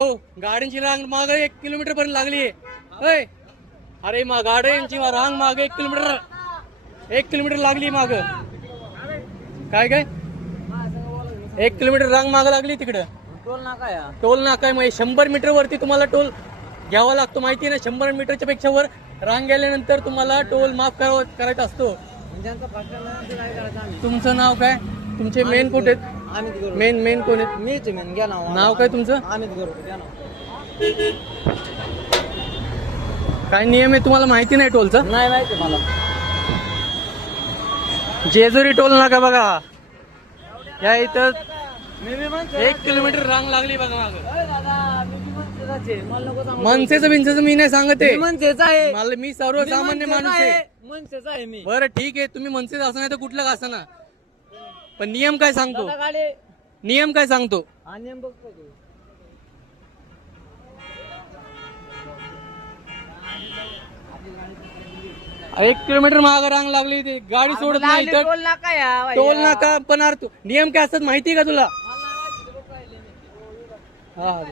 हो गाड्यांची रांग माग 1 किलोमीटर पर्यंत लागली आहे. अरे गाड्यांची रांग माग 1 किलोमीटर लागली माग. काय 1 किलोमीटर रांग माग लागली तिकडं. टोल नाका आहे. मग 100 मीटर वरती तुम्हाला टोल घ्यावा लागतो माहिती ना. 100 मीटरच्या पेक्षा वर रांग गेल्यानंतर तुम्हाला टोल माफ करायचा असतो. तुमचं नाव काय? तुमचे मेन कुठे आहेत? मेन कोण आहेत? मीच मेन. घ्या नाव काय तुमचं? आम्ही घ्या नाव. काय नियम आहे तुम्हाला माहिती नाही टोलचा? नाही माहिती मला. जेजुरी टोल नाका बघा. या इथं मी बी 1 किलोमीटर रांग लागली बघा माग. मला नको सांगू. मनसेचं बिनसेचं मी नाही सांगते. मनसेचा आहे. मी सर्वसामान्य माणूस आहे. मनसेचा आहे मी. बरं ठीक आहे, तुम्ही मनसेच असं नाही तर कुठलं का असं ना, पण नियम काय सांगतो? नियम काय सांगतो? नियम बघतो तू. 1 किलोमीटर माग रांग लागली. ती गाडी सोडत नाही. टोल नाका या टोल नाका पण नियम काय असतात माहिती का तुला? हा